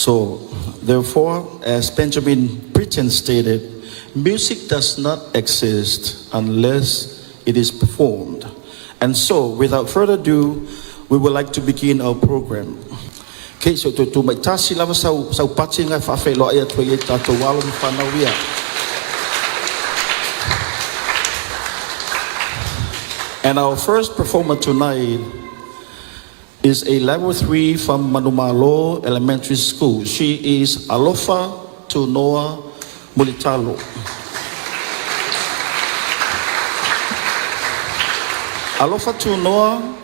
So, therefore, as Benjamin Britten stated, music does not exist unless it is performed. And so, without further ado, we would like to begin our program. Keisha tu mai tasi lava sau pati ngai whawhelo ai atua i tātou walo ni whanau ia. And our first performer tonight is a level 3 from Manumalo Elementary School. She is Alofatunoa Mulitalo. Alofatunoa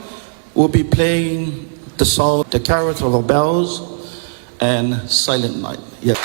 will be playing the song The Carrot of the Bells and Silent Night. Yes.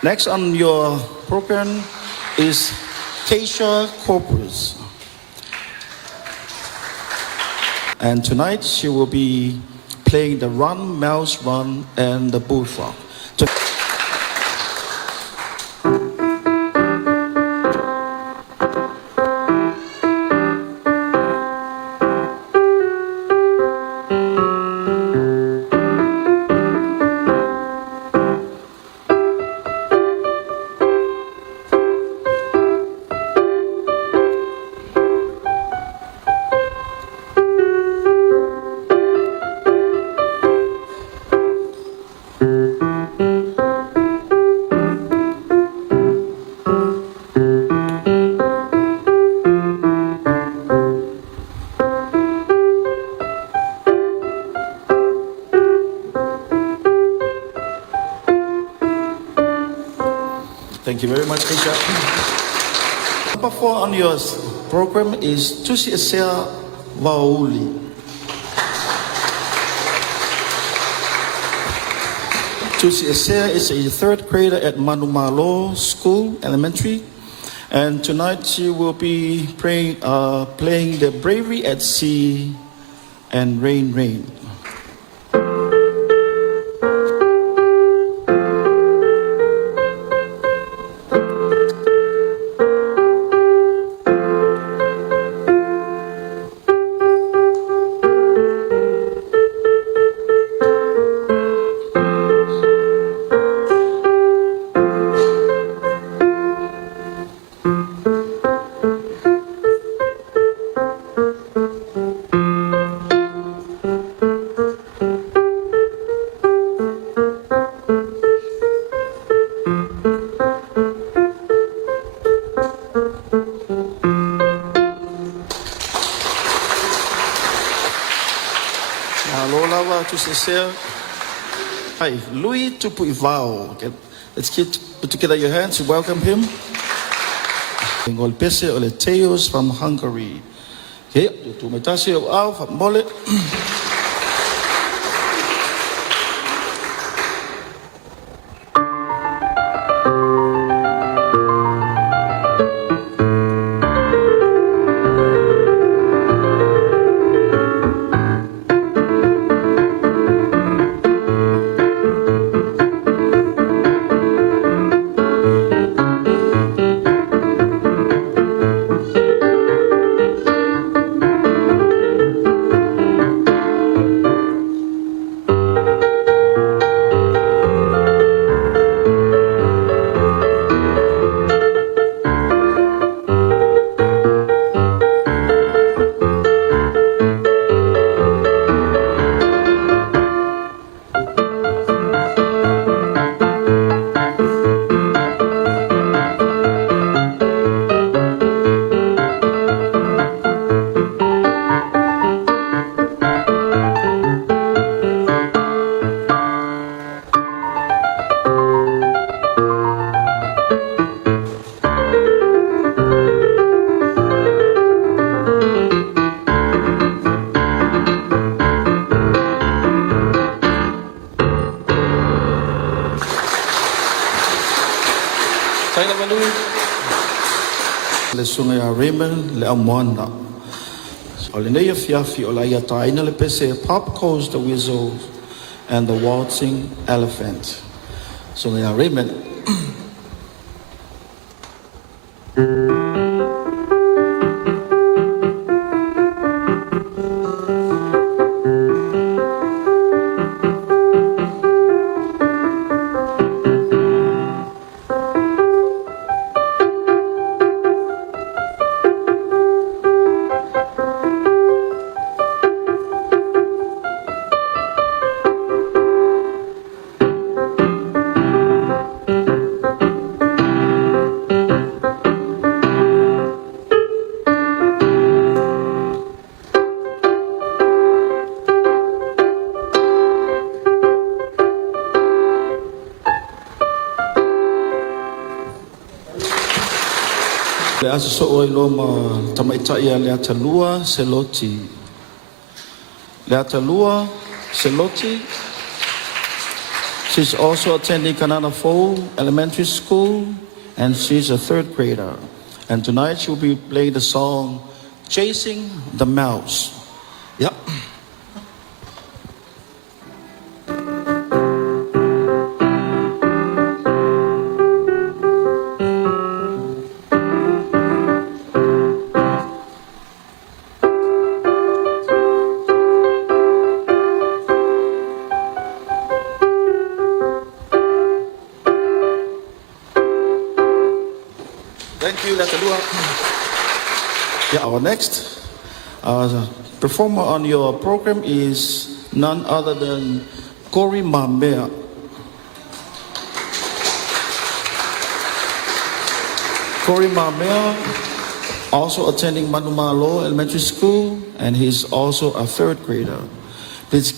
Next on your program is Keisha Corpuz. And tonight she will be playing the Run, Mouse, Run and the Bullfrog. Thank you very much, Keisha. Number 4 on your program is Tusiesea Vaouli. Tusiesea is a 3rd grader at Manumalo School Elementary, and tonight she will be playing the Bravery at Sea and Rain, Rain. Tusiesea. Hi, Lui Tupuivao. Okay, let's put together your hands and welcome him. Ngolpese Oleteos from Hungary. Okay, tumetasi au mole. Sungai Raymond Leaumoana. Olinea Fiafi Olaya Taina Lepese, Pop Coast the Weasel and the Waltzing Elephant. Sungai Raymond. Asa so oi loma tamaitaia Leatalua Seloti. Leatalua Seloti. She's also attending Kanana Fo Elementary School and she's a third grader. And tonight she'll be playing the song Chasing the Mouse. Yep. Thank you, Leatalua. Yeah, our next performer on your program is none other than Cory Mamea. Cory Mamea, also attending Manumalo Elementary School, and he's also a third grader. Please,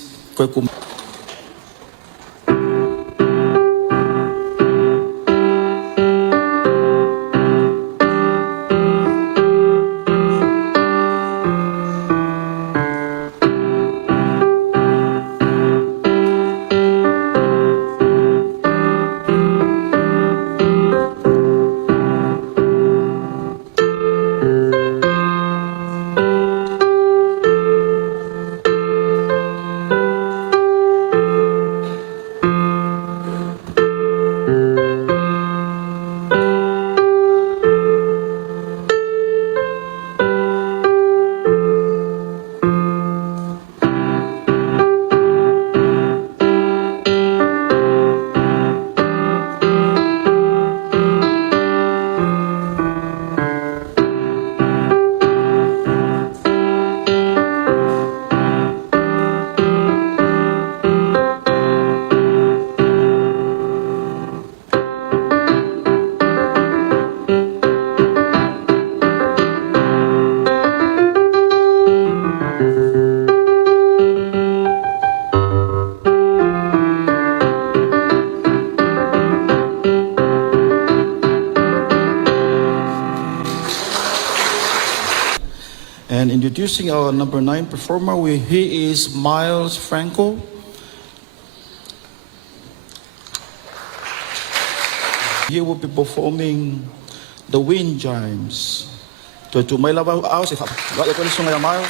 introducing our number 9 performer. He is Miles Franco. He will be performing the wind chimes. May labaw aus, if I can Miles.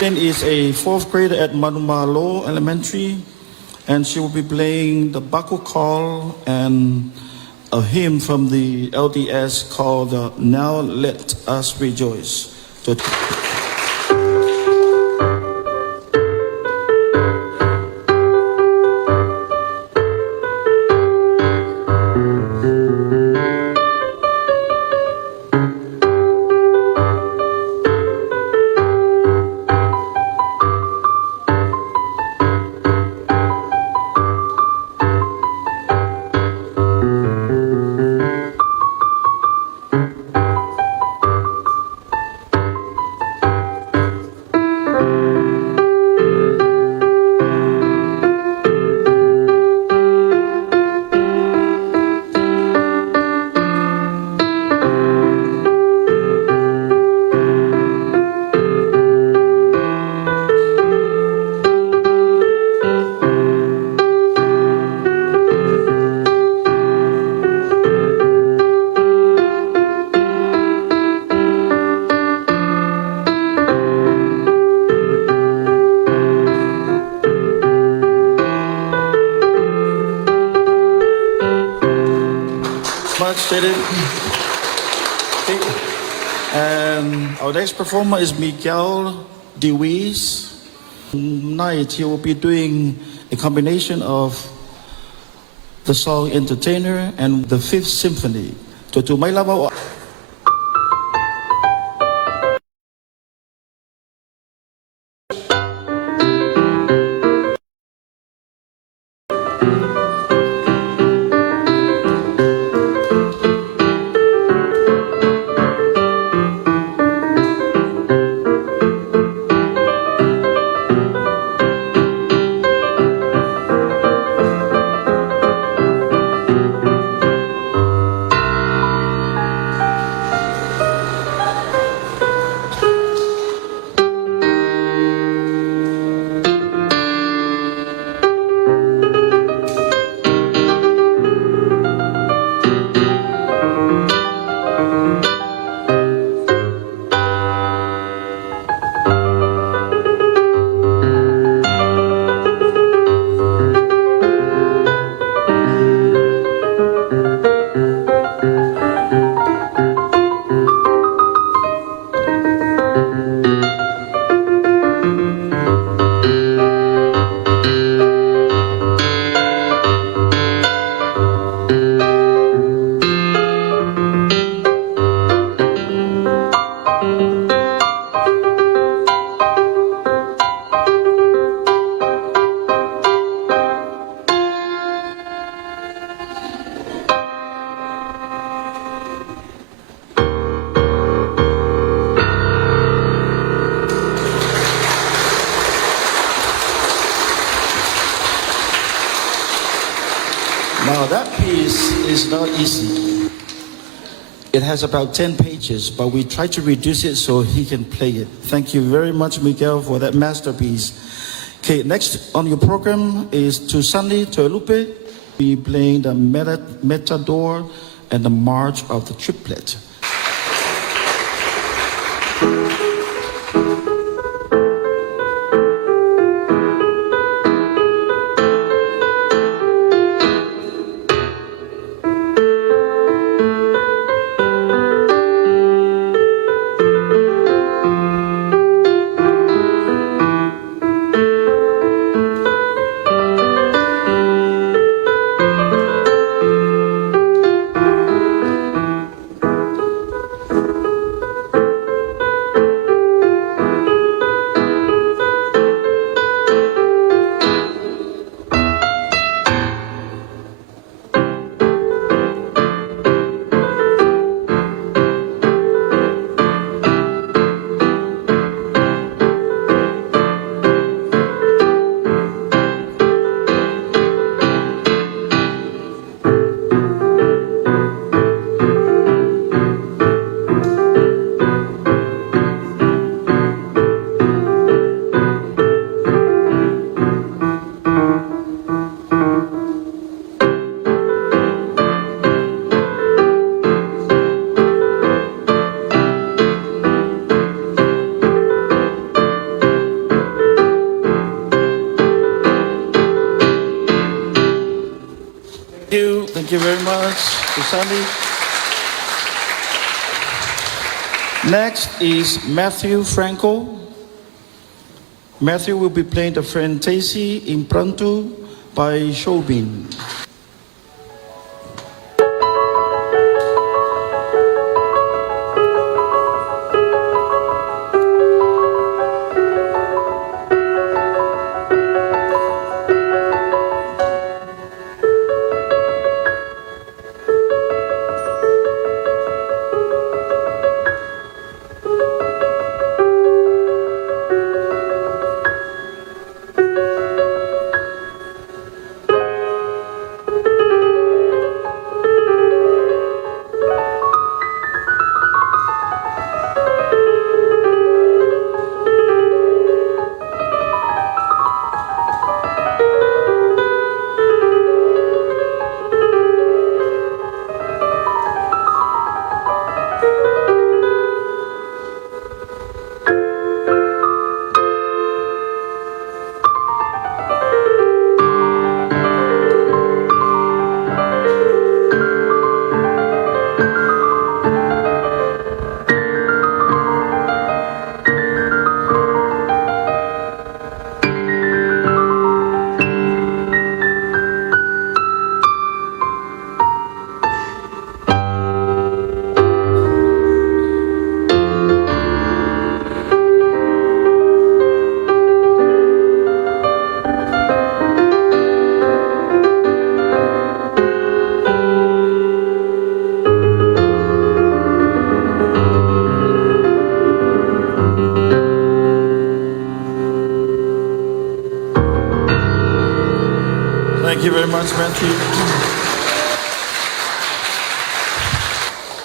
Then is a 4th grader at Manumalo Elementary, and she will be playing the Baku Call and a hymn from the LDS called Now Let Us Rejoice. And our next performer is Miguel Dewees. Tonight he will be doing a combination of the song Entertainer and the 5th Symphony. May labaw. Now that piece is not easy. It has about 10 pages, but we try to reduce it so he can play it. Thank you very much, Miguel, for that masterpiece. Okay, next on your program is Tusani Toelupe. Be playing the Metador and the March of the Triplet. Thank you very much, Tusani. Next is Mathew Franco. Mathew will be playing the Fantasy Impromptu by Shobin. Thank you very much, Matthew.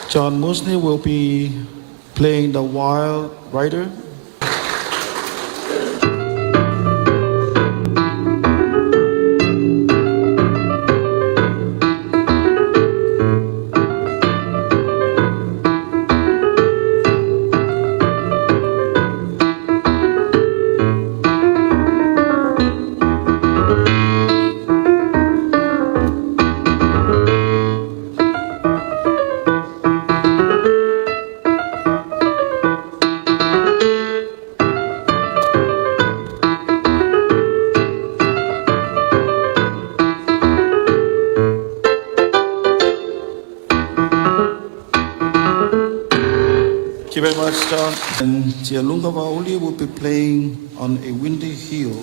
John Musni will be playing the Wild Rider. Thank you very much, John. And Tialuga Vaouli will be playing on a windy hill.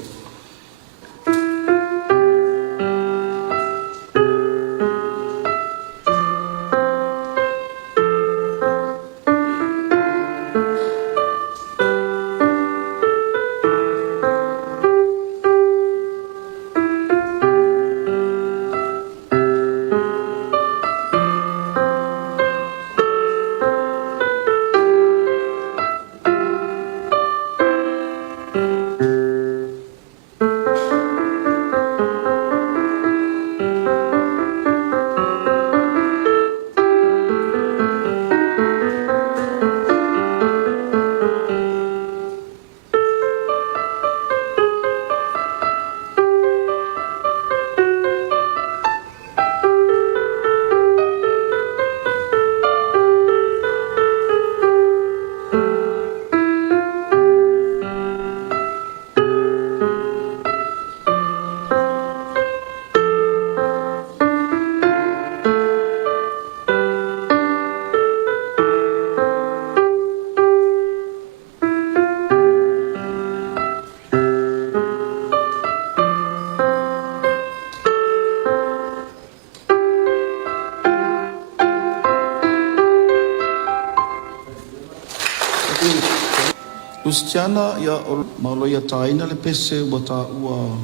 Lutztianna ia maloia taina le pese ua ta ua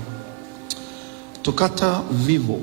tokata vivo.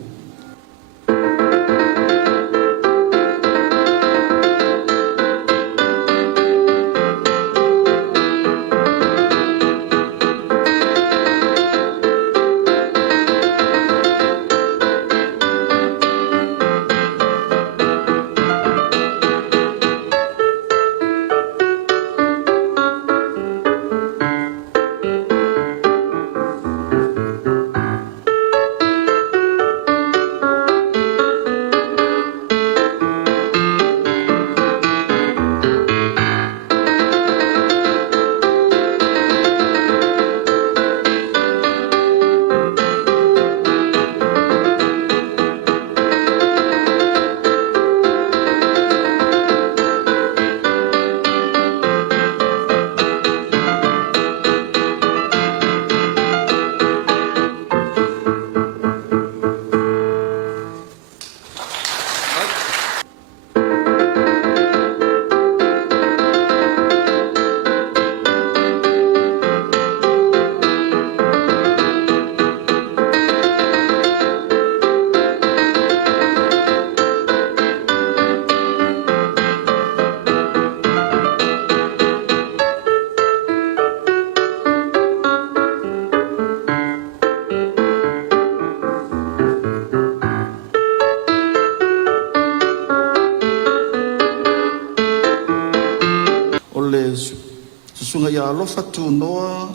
ia Alofatunoa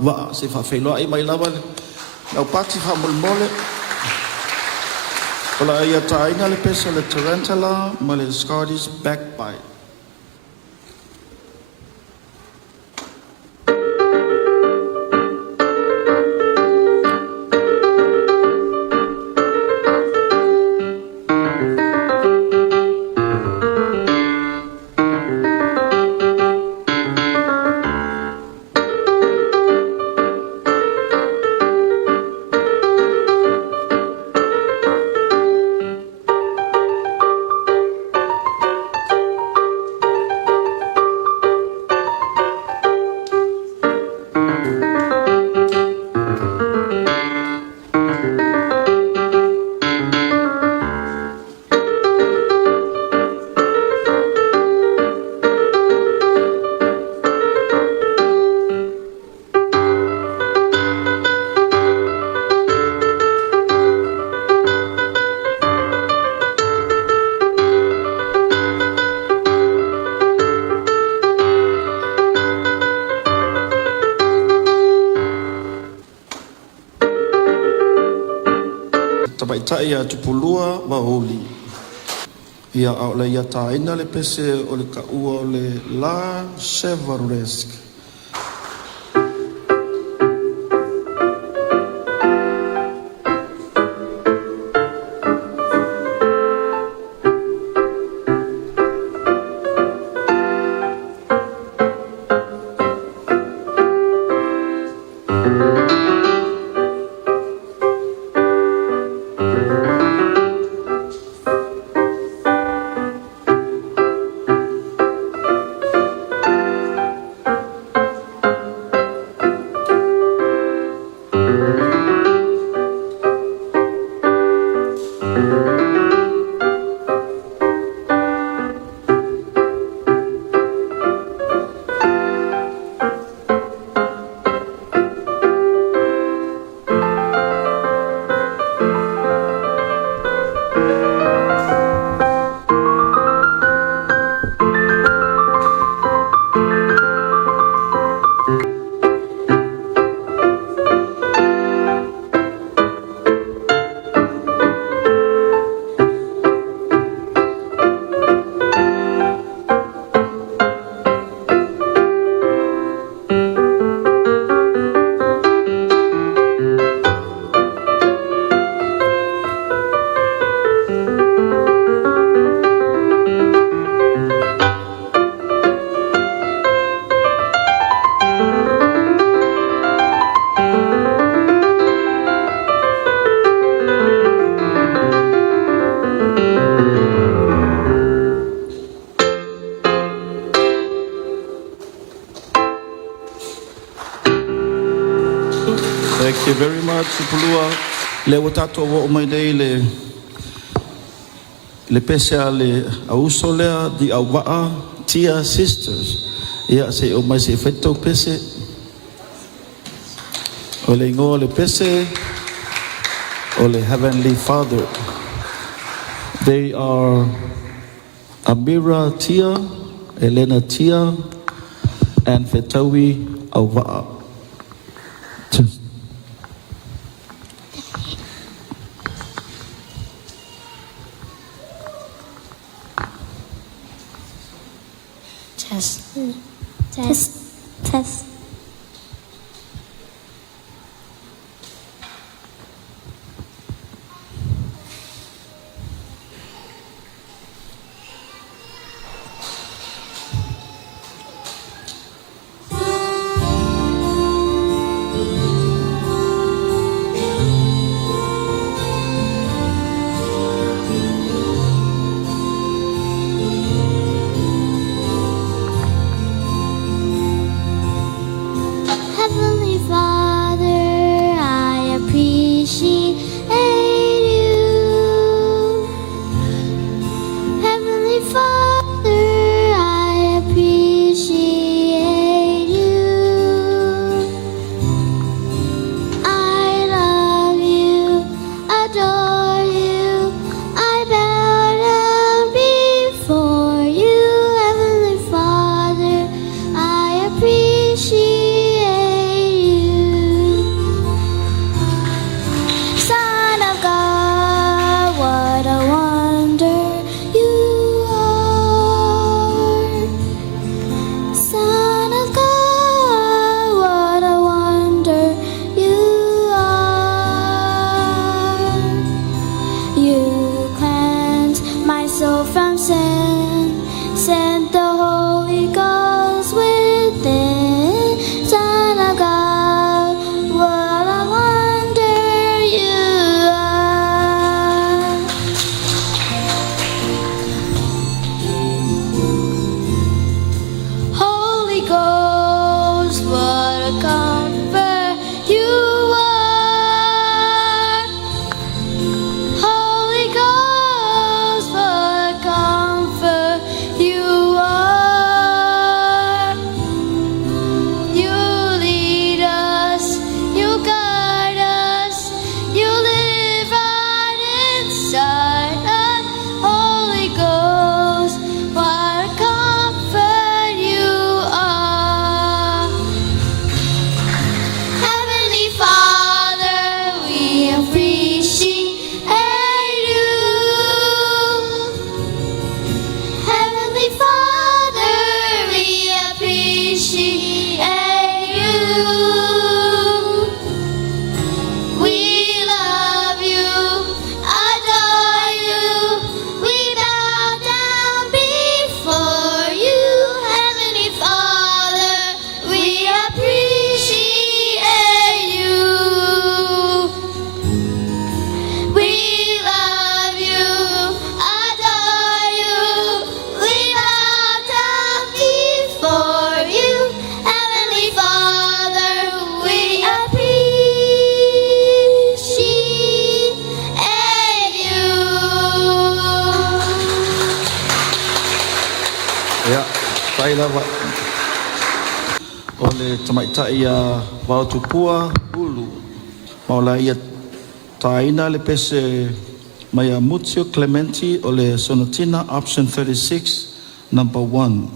Vaa se whawheloa mai lawa nau pati whamolmole. Ola ia tainga le pesa le tarantula ma le Scottish backbite. Ia Tupulua Vaouli. Ia aula ia taina le pese o le kaua o le La Chevaleresque. Thank you very much, Tupulua. Le watato wa o mai nei le pesa le auso lea di Auvaa-Tia Sisters. Ia se o mai se feto pese. O le ingoa le pese. O le Heavenly Father. They are Amira Tia, Elena Tia, and Fetawi Auvaa. Test. lava. Ole tamaita ia Vaotupua Ulu. Maula ia taina le pese Maya Mutio Clementi ole sonatina option 36 number 1.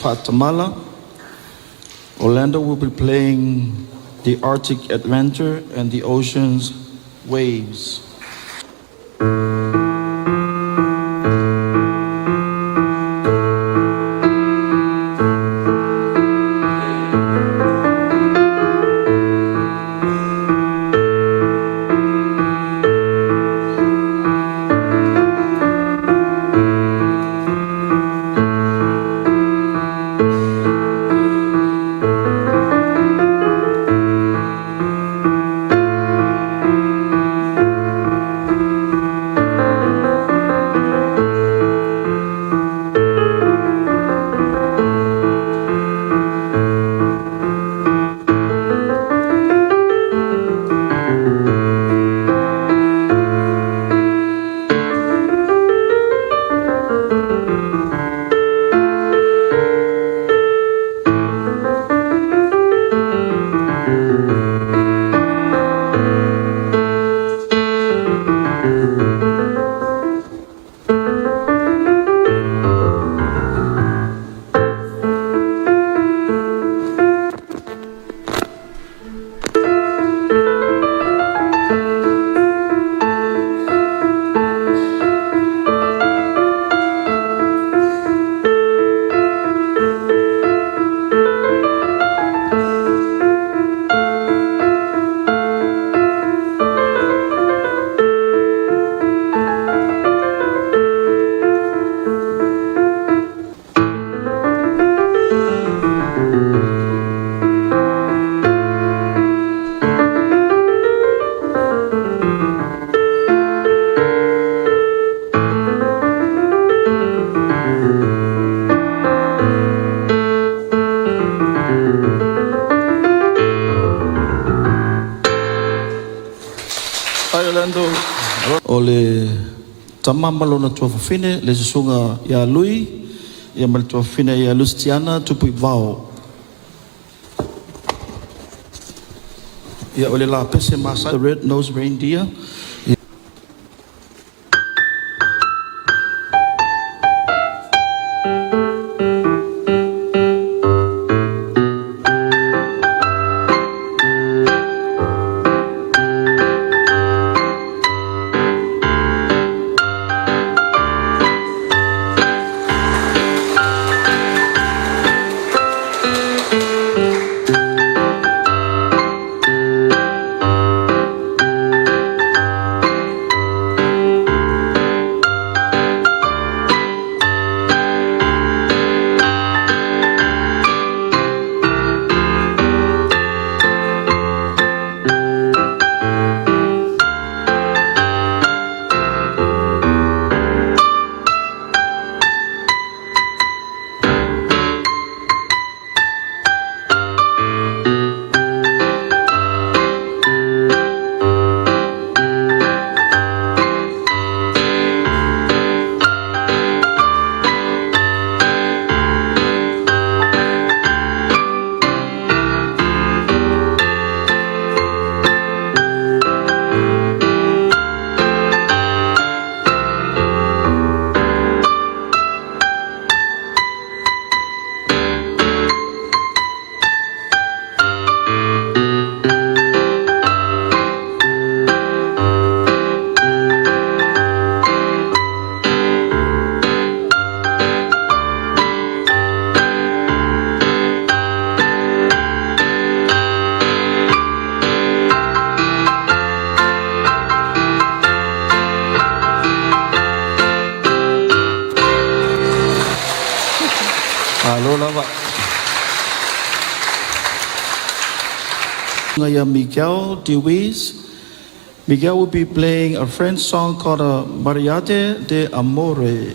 Faatamala. Orlando will be playing the Arctic Adventure and the Ocean's Waves. Ole tamamalo na tuafine le sunga ya Lui ya mal tuafine ya Lutztianna Tupuivao ya ole la pese masa red-nosed reindeer. Aloha Vaa. Miguel Dewees. Miguel will be playing a French song called Mariage de Amore.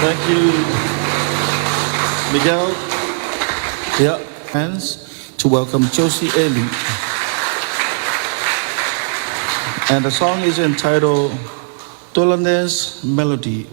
Thank you, Miguel. Yeah, hands to welcome Josie Eli. And the song is entitled Tolanes Melody.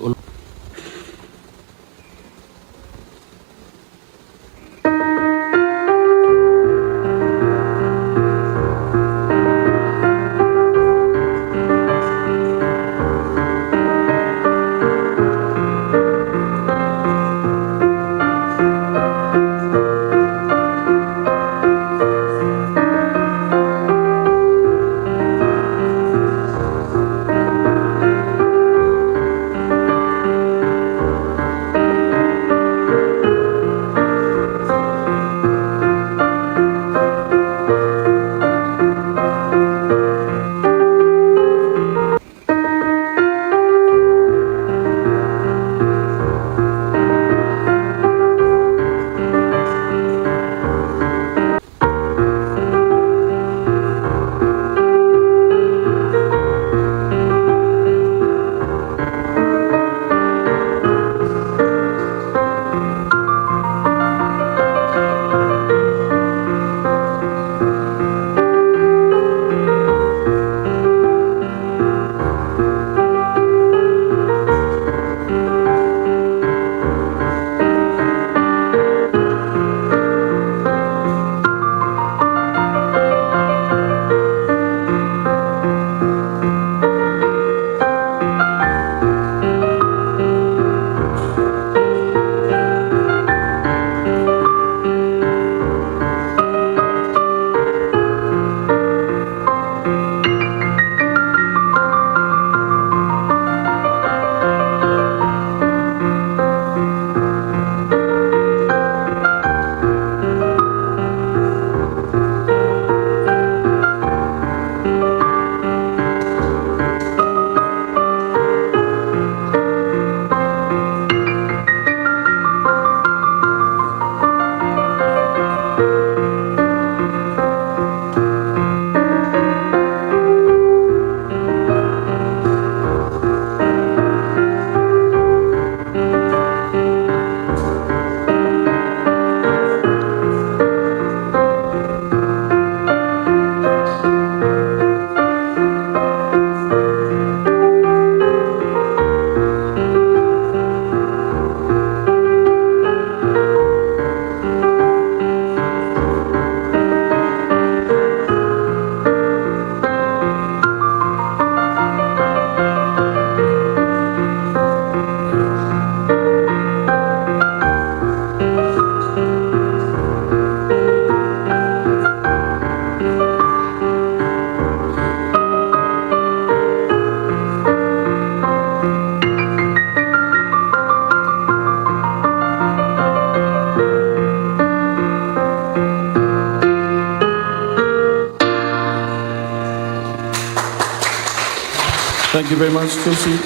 you very much, Josie.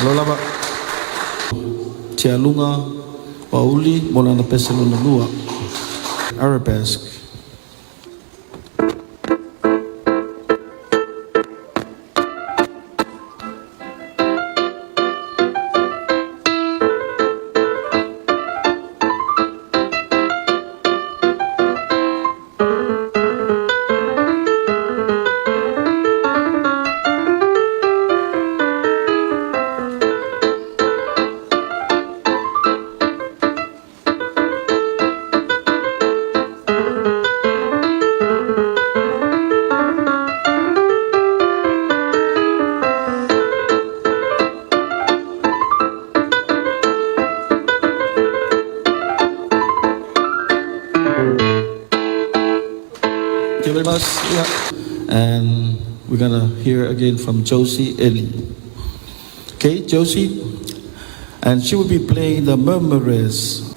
Alolava. Tialuga Vaouli, Molana Pesalunanua. Arabesque. And we're going to hear again from Josie Eli. Okay, Josie? And she will be playing the Murmurers.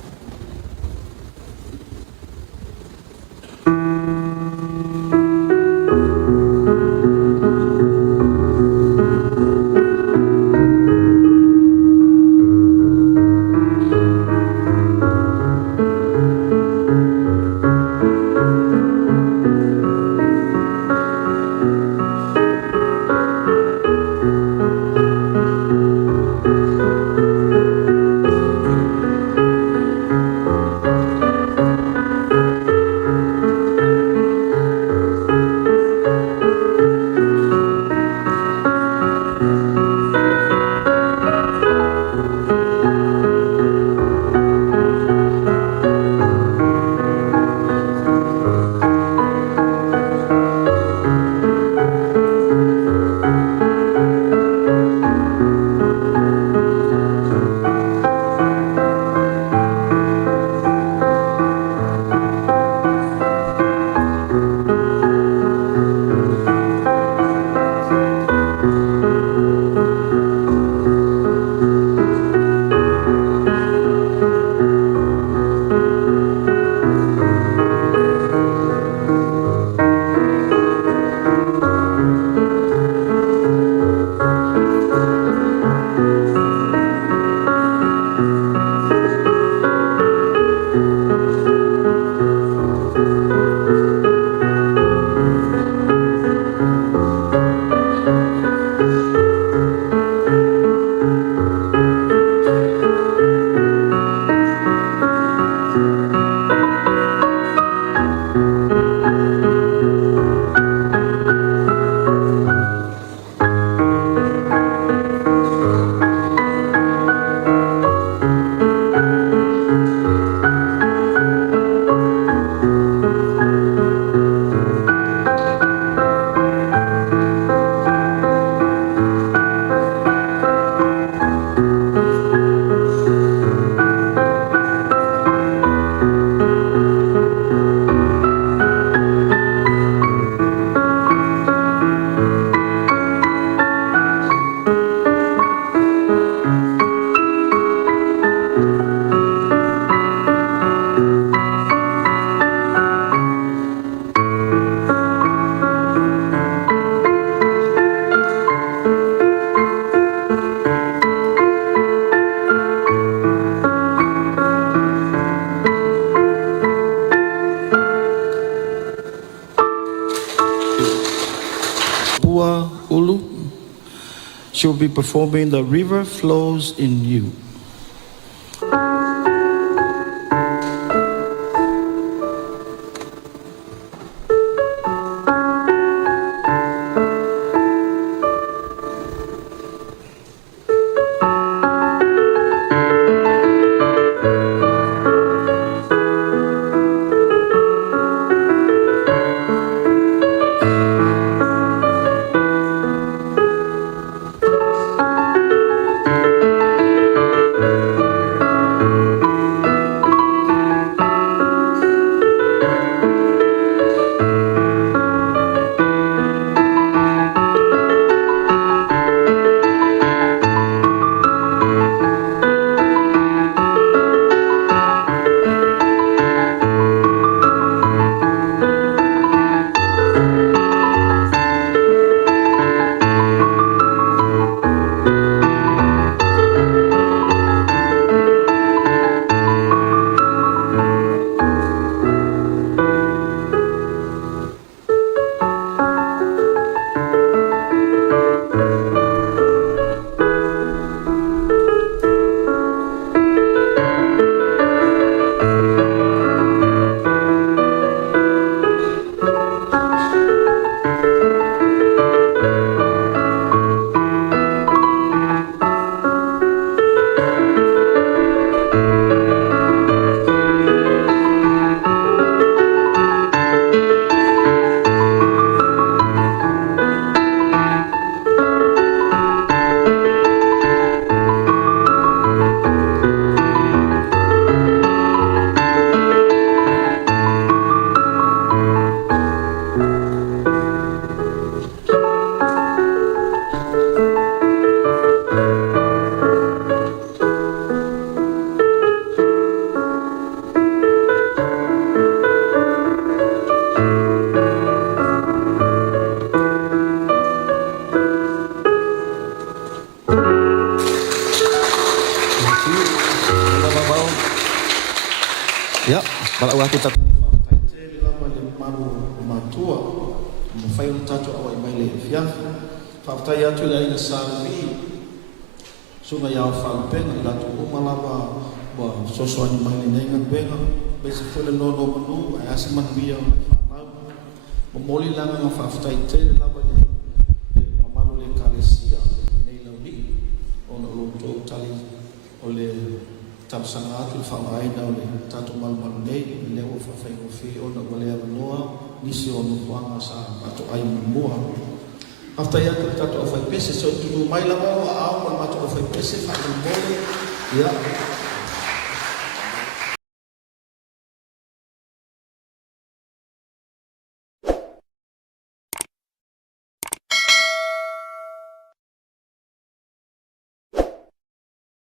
Tupulua Ulu. She will be performing The River Flows in You. Ya, para waktu kita matua, fai tato awai mai le fia. Fakta ya tu dari sabi. Sunga ya fal pen la tu malaba ba sosoani mai le ngai benga. Besi fole no no manu asman biya. Memoli langa fakta itu la ba le mamalu le kalesia nei lauli. Ono lo to tali ole tap sangat il famaina ole tatu mal nei le o fa fai fi ono ole noa nisi ono kuanga sa atau ai mua after ya tatu o fai pese so tu mai la mo au ma tatu o fai pese fa mole ya